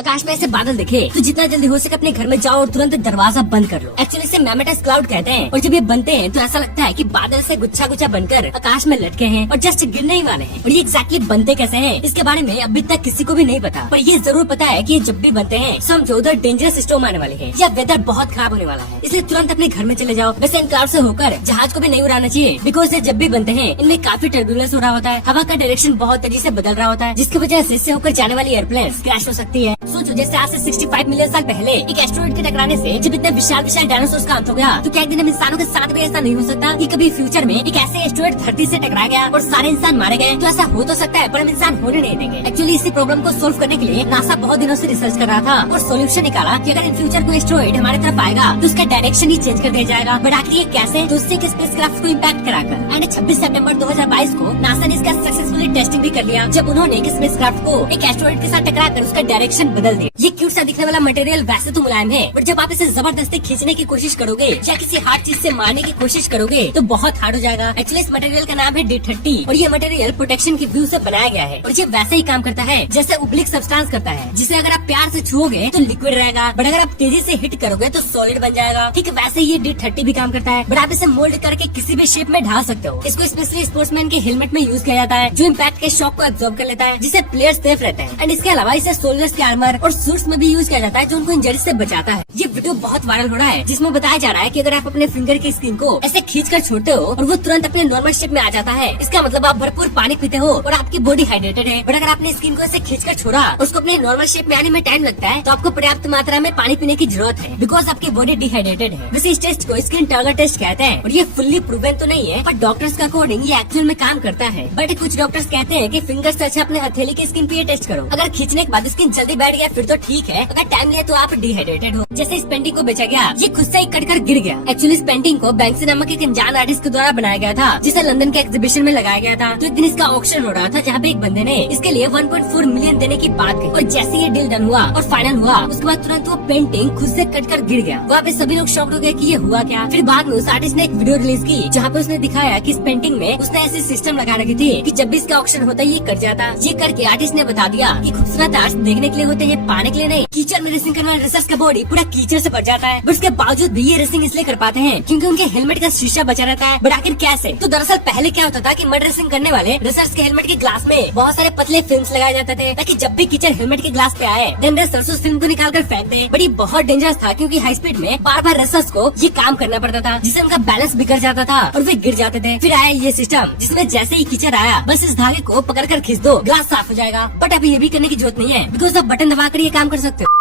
आकाश में ऐसे बादल दिखे तो जितना जल्दी हो सके अपने घर में जाओ और तुरंत दरवाजा बंद कर लो। एक्चुअली इसे मैमेटस क्लाउड कहते हैं और जब ये बनते हैं तो ऐसा लगता है कि बादल से गुच्छा गुच्छा बनकर आकाश में लटके हैं और जस्ट गिरने ही वाले हैं। और ये एग्जैक्टली बनते कैसे हैं इसके बारे में अभी तक किसी को भी नहीं पता, पर ये जरूर पता है कि जब भी बनते हैं समझो उधर डेंजरस स्टॉर्म आने वाले हैं या वेदर बहुत खराब होने वाला है, इसलिए तुरंत अपने घर में चले जाओ। वैसे इन क्लाउड से होकर जहाज को भी नहीं उड़ाना चाहिए, बिकॉज जब भी बनते हैं इनमें काफी टर्बुलेंस हो रहा होता है, हवा का डायरेक्शन बहुत तेजी से बदल रहा होता है, जिसकी वजह से इससे होकर जाने वाली एयरप्लेन क्रैश हो सकती है। सोचो जैसे आज से 65 मिलियन साल पहले एक एस्टेरॉइड के टकराने से जब इतने विशाल विशाल डायनासोर का अंत हो गया, तो क्या एक दिन हम इंसानों के साथ भी ऐसा नहीं हो सकता कि कभी फ्यूचर में एक ऐसे एस्टेरॉइड धरती से टकरा गया और सारे इंसान मारे गए? तो ऐसा हो तो सकता है, पर हम इंसान होने नहीं देंगे। एक्चुअली इसी प्रॉब्लम को सोल्व करने के लिए नासा बहुत दिनों से रिसर्च कर रहा था और सोल्यूशन निकाला कि अगर इन फ्यूचर कोई एस्टेरॉइड हमारे तरफ आएगा तो उसका डायरेक्शन ही चेंज कर दिया जाएगा। बट आखिर ये कैसे? तो उससे स्पेसक्राफ्ट को इम्पैक्ट कराकर। एंड 26 सितंबर 2022 को नासा ने इसका सक्सेसफुली टेस्टिंग भी कर लिया, जब उन्होंने एक स्पेसक्राफ्ट को एक एस्टेरॉइड के साथ टकराकर उसका डायरेक्शन बदल दिया। ये क्यूट सा दिखने वाला मटेरियल वैसे तो मुलायम है, बट जब आप इसे जबरदस्ती खींचने की कोशिश करोगे या किसी हार्ड चीज से मारने की कोशिश करोगे तो बहुत हार्ड हो जाएगा। एक्चुअली इस मटेरियल का नाम है D30 और ये मटेरियल प्रोटेक्शन के व्यू से बनाया गया है और ये वैसे ही काम करता है जैसे उब्लिक सब्सटेंस करता है, जिसे अगर आप प्यार से छुओगे तो लिक्विड रहेगा, बट अगर आप तेजी से हिट करोगे तो सॉलिड बन जाएगा। ठीक वैसे ये D30 भी काम करता है, बट आप इसे मोल्ड करके किसी भी शेप में ढाल सकते हो। इसको स्पेशली स्पोर्ट्समैन के हेलमेट में यूज किया जाता है, जो इम्पैक्ट के शॉक को एब्जॉर्ब कर लेता है, जिससे प्लेयर्स सेफ रहते हैं। एंड इसके अलावा इसे सोल्जर्स के आर्मर और सूट्स में भी यूज किया जाता है, जो उनको इंजरी से बचाता है। ये वीडियो बहुत वायरल हो रहा है, जिसमें बताया जा रहा है कि अगर आप अपने फिंगर की स्किन को ऐसे खींचकर छोड़ते हो और वो तुरंत अपने नॉर्मल शेप में आ जाता है, इसका मतलब आप भरपूर पानी पीते हो और आपकी बॉडी हाइड्रेटेड है। बट अगर आपने स्किन को ऐसे खींचकर छोड़ा और उसको अपने नॉर्मल शेप में आने में टाइम लगता है, तो आपको पर्याप्त मात्रा में पानी पीने की जरूरत है, बिकॉज आपकी बॉडी डिहाइड्रेटेड है। वैसे इस टेस्ट को स्किन टारगेट टेस्ट कहते हैं और ये फुल्ली प्रूवन तो नहीं है, पर डॉक्टर्स का अकॉर्डिंग ये एक्चुअल में काम करता है। बट कुछ डॉक्टर्स कहते हैं कि फिंगर से अच्छा अपने हथेली की स्किन पे ये टेस्ट करो। अगर खींचने के बाद स्किन जल्दी बैठ गया फिर तो ठीक है, अगर टाइम लिया तो आप डिहाइड्रेटेड हो। जैसे इस पेंटिंग को बेचा गया, ये खुद से ही कटकर गिर गया। एक्चुअली इस पेंटिंग को बैंक्सी नामक एक अनजान आर्टिस्ट के द्वारा बनाया गया था, जिसे लंदन के एग्जीबिशन में लगाया गया था। तो एक दिन इसका ऑक्शन हो रहा था, जहाँ पे एक बंदे ने इसके लिए 1.4 मिलियन देने की बात कही और जैसे ये डील डन हुआ और फाइनल हुआ, उसके बाद तुरंत वो पेंटिंग खुद से कटकर गिर गया। वहाँ पे सभी लोग शॉक्ड हो गए कि ये हुआ क्या। फिर बाद में उस आर्टिस्ट ने एक वीडियो रिलीज की, जहाँ पे उसने दिखाया कि इस पेंटिंग में उसने ऐसी सिस्टम लगा रखी थी कि जब भी इसका ऑक्शन होता है ये कट जाता। ये करके आर्टिस्ट ने बता दिया कि खूबसूरत आर्ट देखने के लिए होते हैं, पाने के लिए नहीं। कीचड़ में रेसिंग करने वाले रेसर्स का बॉडी पूरा कीचड़ से भर जाता है, बट उसके बावजूद भी ये रेसिंग इसलिए कर पाते हैं क्योंकि उनके हेलमेट का शीशा बचा रहता है। बट आखिर कैसे? तो दरअसल पहले क्या होता था कि मड रेसिंग करने वाले रेसर्स के हेलमेट के ग्लास में बहुत सारे पतले फिल्म्स लगाए जाते थे, ताकि जब भी कीचड़ हेलमेट के ग्लास पे आए देन रेसर्स उस फिल्म को निकाल कर फेंक दे। बट ये बहुत डेंजरस था, क्योंकि हाई स्पीड में बार बार रेसर्स को ये काम करना पड़ता था, जिससे उनका बैलेंस बिगड़ जाता था और वे गिर जाते थे। फिर आया ये सिस्टम, जिसमें जैसे ही कीचड़ आया बस इस धागे को पकड़ कर खींच दो, ग्लास साफ हो जाएगा। बट अभी ये भी करने की जरूरत नहीं है, बिकॉज आप बटन दबाकर ये काम कर सकते हो।